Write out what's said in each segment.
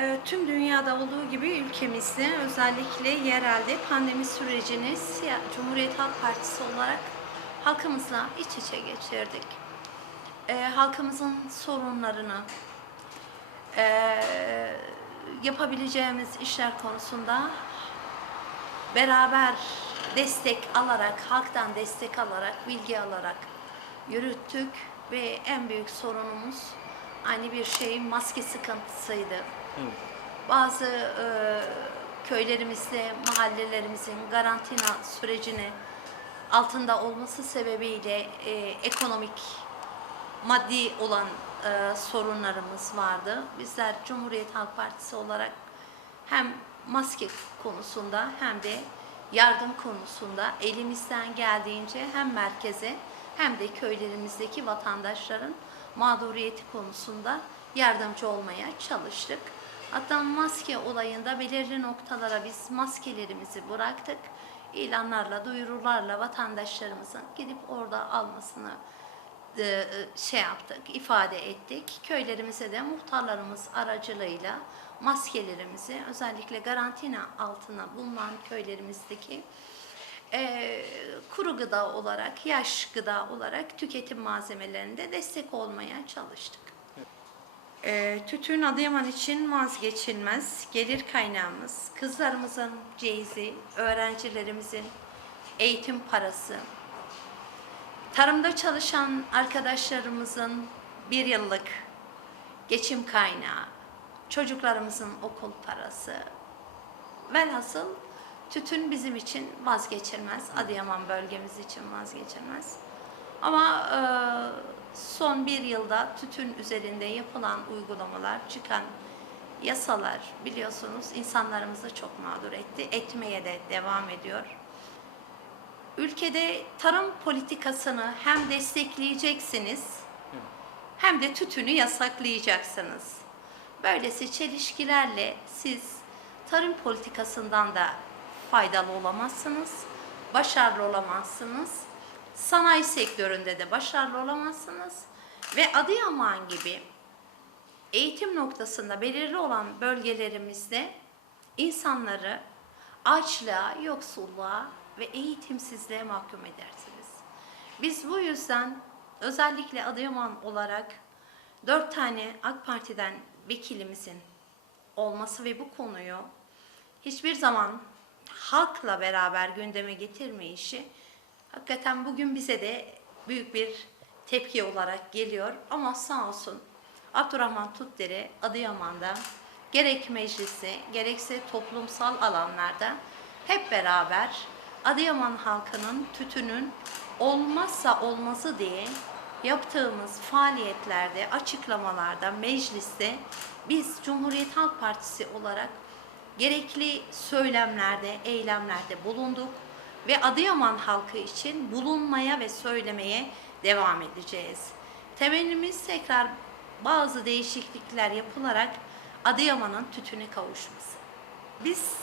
Ee, Tüm dünyada olduğu gibi ülkemizde özellikle yerelde pandemi sürecini Cumhuriyet Halk Partisi olarak halkımızla iç içe geçirdik. Ee, halkımızın sorunlarını, ee, yapabileceğimiz işler konusunda beraber destek alarak, halktan destek alarak, bilgi alarak yürüttük ve en büyük sorunumuz aynı bir şey maske sıkıntısıydı. Bazı e, köylerimizde mahallelerimizin karantina sürecini altında olması sebebiyle e, ekonomik, maddi olan e, sorunlarımız vardı. Bizler Cumhuriyet Halk Partisi olarak hem maske konusunda hem de yardım konusunda elimizden geldiğince hem merkeze hem de köylerimizdeki vatandaşların mağduriyeti konusunda yardımcı olmaya çalıştık. Hatta maske olayında belirli noktalara biz maskelerimizi bıraktık. İlanlarla, duyurularla vatandaşlarımızın gidip orada almasını e, şey yaptık, ifade ettik. Köylerimize de muhtarlarımız aracılığıyla maskelerimizi özellikle karantina altına bulunan köylerimizdeki e, kuru gıda olarak, yaş gıda olarak tüketim malzemelerinde destek olmaya çalıştık. E, tütün Adıyaman için vazgeçilmez gelir kaynağımız. Kızlarımızın ceyizi, öğrencilerimizin eğitim parası, Tarımda çalışan arkadaşlarımızın bir yıllık geçim kaynağı, çocuklarımızın okul parası. Velhasıl tütün bizim için vazgeçilmez. Adıyaman bölgemiz için vazgeçilmez. Ama e, son bir yılda tütün üzerinde yapılan uygulamalar, çıkan yasalar biliyorsunuz insanlarımızı çok mağdur etti. Etmeye de devam ediyor ülkede tarım politikasını hem destekleyeceksiniz hem de tütünü yasaklayacaksınız. Böylesi çelişkilerle siz tarım politikasından da faydalı olamazsınız, başarılı olamazsınız. Sanayi sektöründe de başarılı olamazsınız ve Adıyaman gibi eğitim noktasında belirli olan bölgelerimizde insanları açlığa, yoksulluğa ve eğitimsizliğe mahkum edersiniz. Biz bu yüzden özellikle Adıyaman olarak dört tane AK Parti'den vekilimizin olması ve bu konuyu hiçbir zaman halkla beraber gündeme getirmeyişi hakikaten bugün bize de büyük bir tepki olarak geliyor. Ama sağ olsun Abdurrahman Tutdere Adıyaman'da gerek meclisi gerekse toplumsal alanlarda hep beraber Adıyaman halkının tütünün olmazsa olmazı diye yaptığımız faaliyetlerde, açıklamalarda, mecliste biz Cumhuriyet Halk Partisi olarak gerekli söylemlerde, eylemlerde bulunduk ve Adıyaman halkı için bulunmaya ve söylemeye devam edeceğiz. Temennimiz tekrar bazı değişiklikler yapılarak Adıyaman'ın tütüne kavuşması. Biz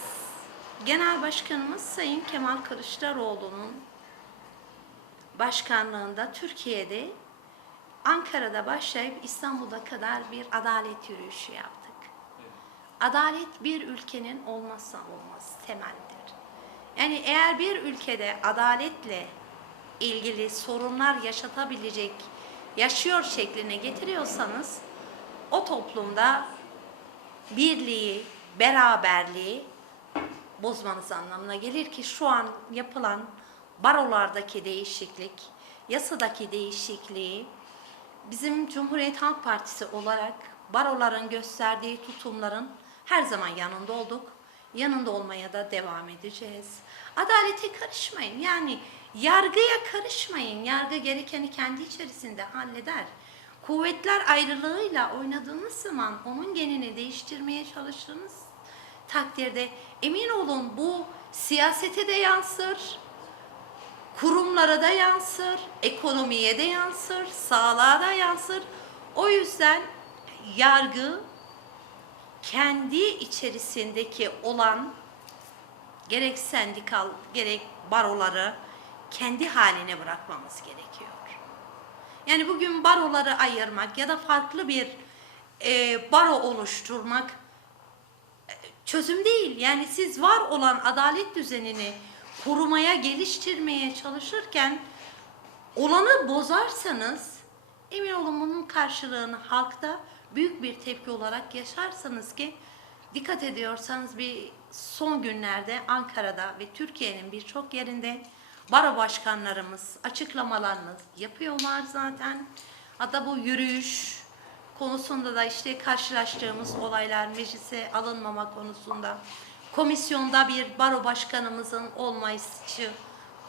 Genel Başkanımız Sayın Kemal Kılıçdaroğlu'nun başkanlığında Türkiye'de Ankara'da başlayıp İstanbul'a kadar bir adalet yürüyüşü yaptık. Adalet bir ülkenin olmazsa olmaz temeldir. Yani eğer bir ülkede adaletle ilgili sorunlar yaşatabilecek, yaşıyor şekline getiriyorsanız o toplumda birliği, beraberliği bozmanız anlamına gelir ki şu an yapılan barolardaki değişiklik, yasadaki değişikliği bizim Cumhuriyet Halk Partisi olarak baroların gösterdiği tutumların her zaman yanında olduk. Yanında olmaya da devam edeceğiz. Adalete karışmayın. Yani yargıya karışmayın. Yargı gerekeni kendi içerisinde halleder. Kuvvetler ayrılığıyla oynadığınız zaman onun genini değiştirmeye çalıştığınız takdirde emin olun bu siyasete de yansır, kurumlara da yansır, ekonomiye de yansır, sağlığa da yansır. O yüzden yargı kendi içerisindeki olan gerek sendikal gerek baroları kendi haline bırakmamız gerekiyor. Yani bugün baroları ayırmak ya da farklı bir e, baro oluşturmak çözüm değil. Yani siz var olan adalet düzenini korumaya, geliştirmeye çalışırken olanı bozarsanız emin olun bunun karşılığını halkta büyük bir tepki olarak yaşarsınız ki dikkat ediyorsanız bir son günlerde Ankara'da ve Türkiye'nin birçok yerinde baro başkanlarımız açıklamalarını yapıyorlar zaten. Hatta bu yürüyüş konusunda da işte karşılaştığımız olaylar meclise alınmama konusunda komisyonda bir baro başkanımızın olmayışı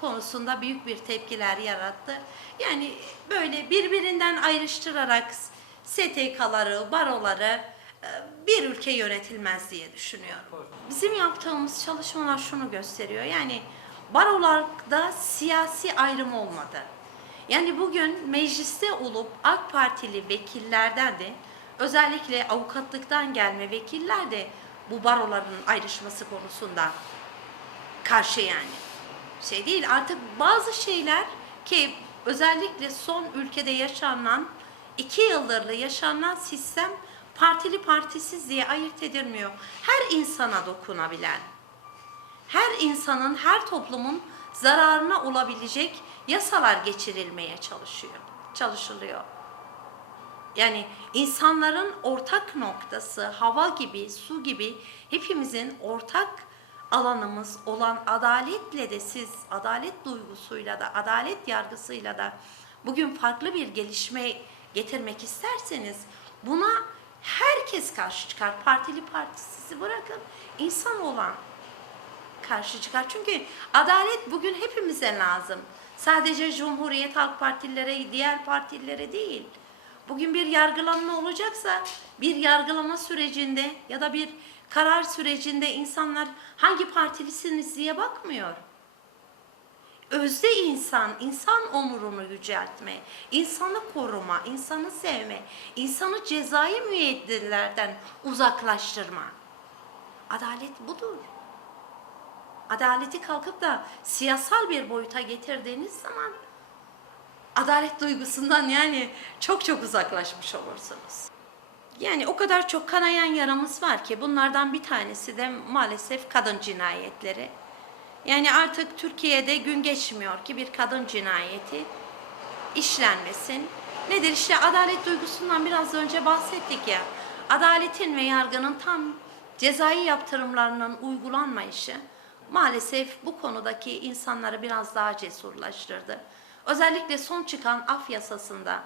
konusunda büyük bir tepkiler yarattı. Yani böyle birbirinden ayrıştırarak STK'ları, baroları e, bir ülke yönetilmez diye düşünüyorum. Bizim yaptığımız çalışmalar şunu gösteriyor. Yani barolarda siyasi ayrım olmadı. Yani bugün mecliste olup AK Partili vekillerden de özellikle avukatlıktan gelme vekiller de bu baroların ayrışması konusunda karşı yani. Şey değil artık bazı şeyler ki özellikle son ülkede yaşanan iki yıldır da yaşanan sistem partili partisiz diye ayırt edilmiyor. Her insana dokunabilen, her insanın, her toplumun zararına olabilecek yasalar geçirilmeye çalışıyor, çalışılıyor. Yani insanların ortak noktası hava gibi, su gibi hepimizin ortak alanımız olan adaletle de siz adalet duygusuyla da adalet yargısıyla da bugün farklı bir gelişme getirmek isterseniz buna herkes karşı çıkar. Partili partisizi bırakın insan olan karşı çıkar. Çünkü adalet bugün hepimize lazım. Sadece Cumhuriyet Halk Partililere, diğer partililere değil. Bugün bir yargılanma olacaksa bir yargılama sürecinde ya da bir karar sürecinde insanlar hangi partilisiniz diye bakmıyor. Özde insan, insan onurunu yüceltme, insanı koruma, insanı sevme, insanı cezai müeyyidelerden uzaklaştırma. Adalet budur. Adaleti kalkıp da siyasal bir boyuta getirdiğiniz zaman adalet duygusundan yani çok çok uzaklaşmış olursunuz. Yani o kadar çok kanayan yaramız var ki bunlardan bir tanesi de maalesef kadın cinayetleri. Yani artık Türkiye'de gün geçmiyor ki bir kadın cinayeti işlenmesin. Nedir işte adalet duygusundan biraz önce bahsettik ya. Adaletin ve yargının tam cezai yaptırımlarının uygulanmayışı maalesef bu konudaki insanları biraz daha cesurlaştırdı. Özellikle son çıkan af yasasında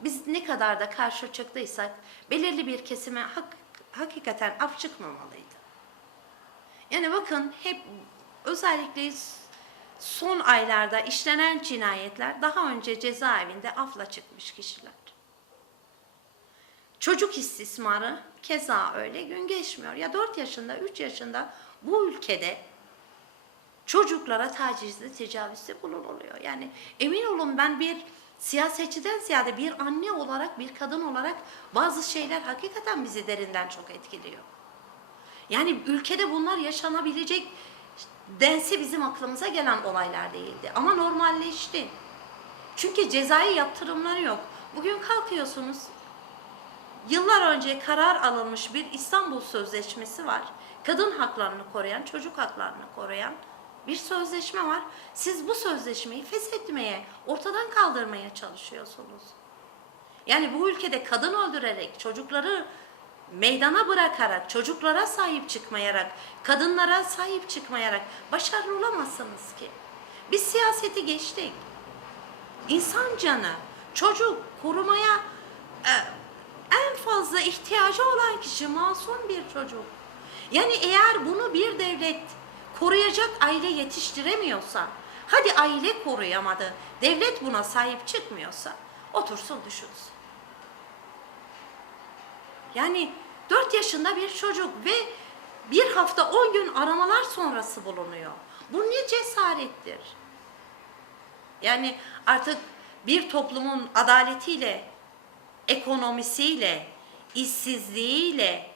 biz ne kadar da karşı çıktıysak belirli bir kesime hak, hakikaten af çıkmamalıydı. Yani bakın hep özellikle son aylarda işlenen cinayetler daha önce cezaevinde afla çıkmış kişiler. Çocuk istismarı keza öyle gün geçmiyor. Ya 4 yaşında, 3 yaşında bu ülkede çocuklara tacizde, tecavüzde bulunuluyor. Yani emin olun ben bir siyasetçiden ziyade bir anne olarak, bir kadın olarak bazı şeyler hakikaten bizi derinden çok etkiliyor. Yani ülkede bunlar yaşanabilecek dense bizim aklımıza gelen olaylar değildi. Ama normalleşti. Çünkü cezai yaptırımları yok. Bugün kalkıyorsunuz, yıllar önce karar alınmış bir İstanbul Sözleşmesi var. Kadın haklarını koruyan, çocuk haklarını koruyan bir sözleşme var. Siz bu sözleşmeyi feshetmeye, ortadan kaldırmaya çalışıyorsunuz. Yani bu ülkede kadın öldürerek, çocukları meydana bırakarak, çocuklara sahip çıkmayarak, kadınlara sahip çıkmayarak başarılı olamazsınız ki. Biz siyaseti geçtik. İnsan canı, çocuk korumaya e, en fazla ihtiyacı olan kişi masum bir çocuk. Yani eğer bunu bir devlet koruyacak aile yetiştiremiyorsa, hadi aile koruyamadı, devlet buna sahip çıkmıyorsa otursun düşünsün. Yani 4 yaşında bir çocuk ve bir hafta 10 gün aramalar sonrası bulunuyor. Bu ne cesarettir? Yani artık bir toplumun adaletiyle, ekonomisiyle, işsizliğiyle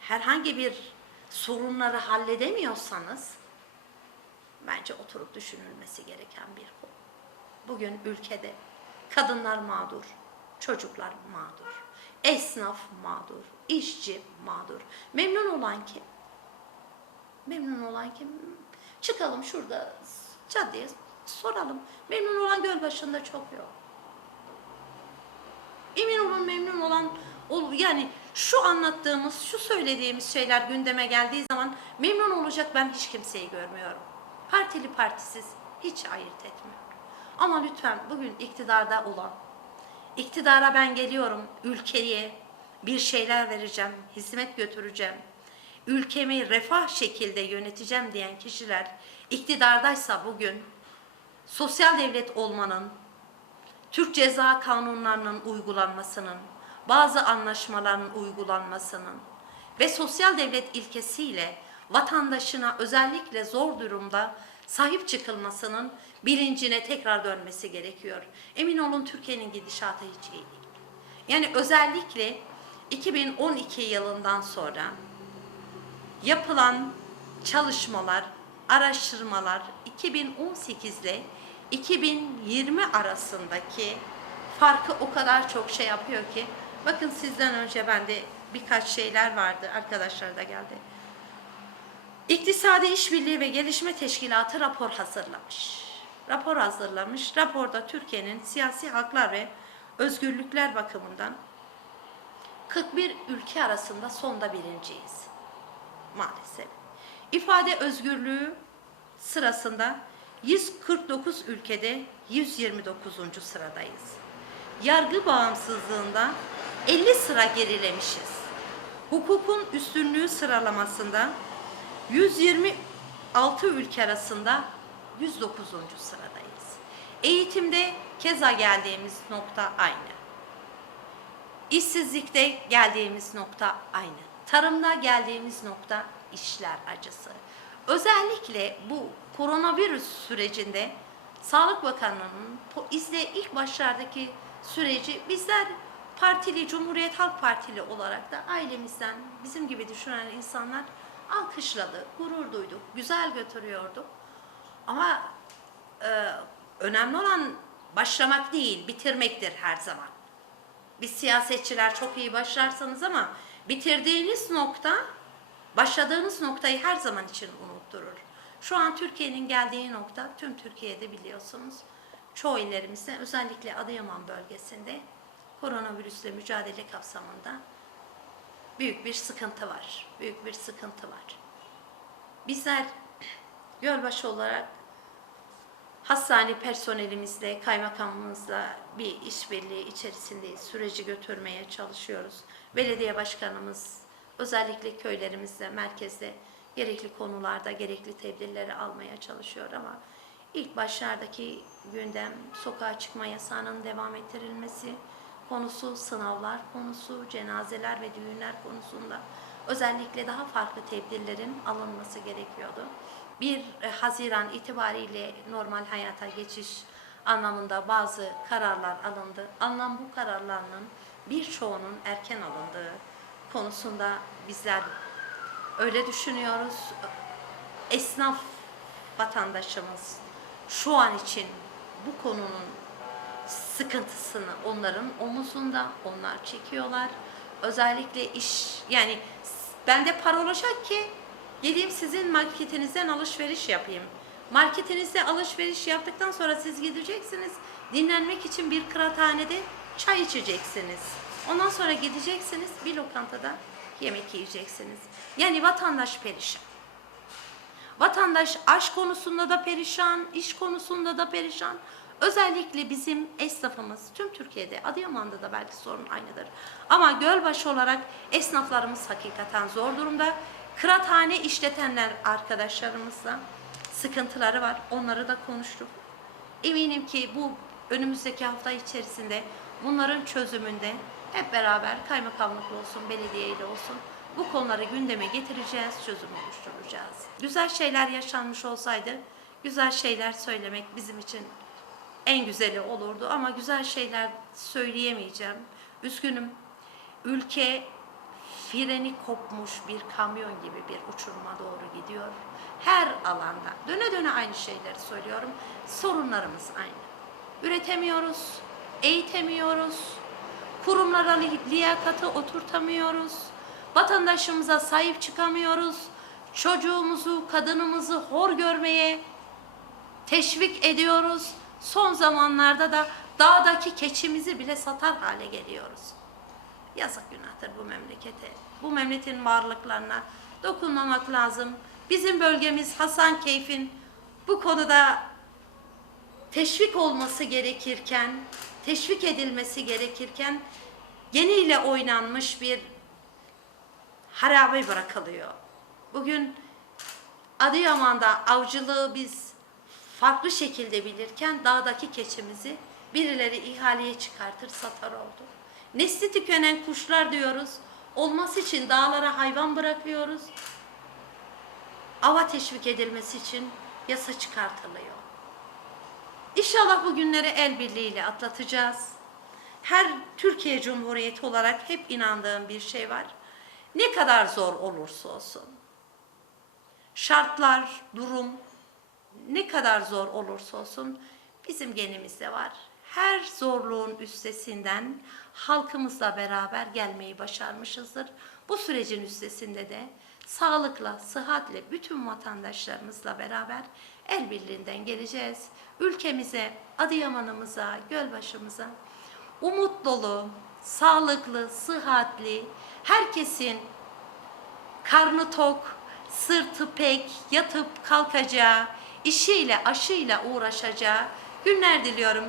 herhangi bir sorunları halledemiyorsanız bence oturup düşünülmesi gereken bir konu. Bugün ülkede kadınlar mağdur, çocuklar mağdur. Esnaf mağdur, işçi mağdur. Memnun olan kim? Memnun olan kim? Çıkalım şurada caddeye soralım. Memnun olan Gölbaşı'nda çok yok. Emin olun memnun olan ol- yani şu anlattığımız, şu söylediğimiz şeyler gündeme geldiği zaman memnun olacak ben hiç kimseyi görmüyorum. Partili partisiz hiç ayırt etmiyor. Ama lütfen bugün iktidarda olan, iktidara ben geliyorum, ülkeye bir şeyler vereceğim, hizmet götüreceğim, ülkemi refah şekilde yöneteceğim diyen kişiler iktidardaysa bugün sosyal devlet olmanın, Türk Ceza Kanunlarının uygulanmasının, bazı anlaşmaların uygulanmasının ve sosyal devlet ilkesiyle vatandaşına özellikle zor durumda sahip çıkılmasının bilincine tekrar dönmesi gerekiyor. Emin olun Türkiye'nin gidişatı hiç iyi değil. Yani özellikle 2012 yılından sonra yapılan çalışmalar, araştırmalar 2018 ile 2020 arasındaki farkı o kadar çok şey yapıyor ki bakın sizden önce bende birkaç şeyler vardı arkadaşlar da geldi. İktisadi İşbirliği ve Gelişme Teşkilatı rapor hazırlamış. Rapor hazırlamış. Raporda Türkiye'nin siyasi haklar ve özgürlükler bakımından 41 ülke arasında sonda birinciyiz maalesef. İfade özgürlüğü sırasında 149 ülkede 129. sıradayız. Yargı bağımsızlığında 50 sıra gerilemişiz. Hukukun üstünlüğü sıralamasında 126 ülke arasında 109. sıradayız. Eğitimde keza geldiğimiz nokta aynı. İşsizlikte geldiğimiz nokta aynı. Tarımda geldiğimiz nokta işler acısı. Özellikle bu koronavirüs sürecinde Sağlık Bakanlığı'nın izle ilk başlardaki süreci bizler partili, Cumhuriyet Halk Partili olarak da ailemizden bizim gibi düşünen insanlar alkışladı, gurur duyduk, güzel götürüyorduk. Ama e, önemli olan başlamak değil, bitirmektir her zaman. Biz siyasetçiler çok iyi başlarsanız ama bitirdiğiniz nokta, başladığınız noktayı her zaman için unutturur. Şu an Türkiye'nin geldiği nokta, tüm Türkiye'de biliyorsunuz, çoğu illerimizde, özellikle Adıyaman bölgesinde koronavirüsle mücadele kapsamında büyük bir sıkıntı var. Büyük bir sıkıntı var. Bizler Gölbaşı olarak hastane personelimizle, kaymakamımızla bir işbirliği içerisindeyiz. Süreci götürmeye çalışıyoruz. Belediye başkanımız özellikle köylerimizde, merkezde gerekli konularda gerekli tedbirleri almaya çalışıyor ama ilk başlardaki gündem sokağa çıkma yasağının devam ettirilmesi konusu, sınavlar konusu, cenazeler ve düğünler konusunda özellikle daha farklı tedbirlerin alınması gerekiyordu. 1 Haziran itibariyle normal hayata geçiş anlamında bazı kararlar alındı. Anlam bu kararlarının birçoğunun erken alındığı konusunda bizler öyle düşünüyoruz. Esnaf vatandaşımız şu an için bu konunun sıkıntısını onların omuzunda onlar çekiyorlar. Özellikle iş yani ben de para olacak ki geleyim sizin marketinizden alışveriş yapayım. Marketinizde alışveriş yaptıktan sonra siz gideceksiniz. Dinlenmek için bir kıraathanede çay içeceksiniz. Ondan sonra gideceksiniz bir lokantada yemek yiyeceksiniz. Yani vatandaş perişan. Vatandaş aş konusunda da perişan, iş konusunda da perişan. Özellikle bizim esnafımız tüm Türkiye'de, Adıyaman'da da belki sorun aynıdır. Ama Gölbaşı olarak esnaflarımız hakikaten zor durumda. Kıraathane işletenler arkadaşlarımızla sıkıntıları var. Onları da konuştuk. Eminim ki bu önümüzdeki hafta içerisinde bunların çözümünde hep beraber kaymakamlıkla olsun, belediyeyle olsun bu konuları gündeme getireceğiz, çözüm oluşturacağız. Güzel şeyler yaşanmış olsaydı güzel şeyler söylemek bizim için en güzeli olurdu ama güzel şeyler söyleyemeyeceğim. Üzgünüm. Ülke freni kopmuş bir kamyon gibi bir uçuruma doğru gidiyor. Her alanda döne döne aynı şeyleri söylüyorum. Sorunlarımız aynı. Üretemiyoruz, eğitemiyoruz, Kurumlara li- liyakatı oturtamıyoruz. Vatandaşımıza sahip çıkamıyoruz. Çocuğumuzu, kadınımızı hor görmeye teşvik ediyoruz. Son zamanlarda da dağdaki keçimizi bile satar hale geliyoruz. Yazık günahtır bu memlekete. Bu memleketin varlıklarına dokunmamak lazım. Bizim bölgemiz Hasankeyf'in bu konuda teşvik olması gerekirken, teşvik edilmesi gerekirken geniyle oynanmış bir harabe bırakılıyor. Bugün Adıyaman'da avcılığı biz farklı şekilde bilirken dağdaki keçimizi birileri ihaleye çıkartır satar oldu. Nesli tükenen kuşlar diyoruz. Olması için dağlara hayvan bırakıyoruz. Ava teşvik edilmesi için yasa çıkartılıyor. İnşallah bu günleri el birliğiyle atlatacağız. Her Türkiye Cumhuriyeti olarak hep inandığım bir şey var. Ne kadar zor olursa olsun, şartlar, durum ne kadar zor olursa olsun bizim genimizde var. Her zorluğun üstesinden halkımızla beraber gelmeyi başarmışızdır. Bu sürecin üstesinde de sağlıkla, sıhhatle bütün vatandaşlarımızla beraber el birliğinden geleceğiz. Ülkemize, Adıyaman'ımıza, Gölbaşı'mıza umut dolu, sağlıklı, sıhhatli, herkesin karnı tok, sırtı pek, yatıp kalkacağı, işiyle aşıyla uğraşacağı günler diliyorum.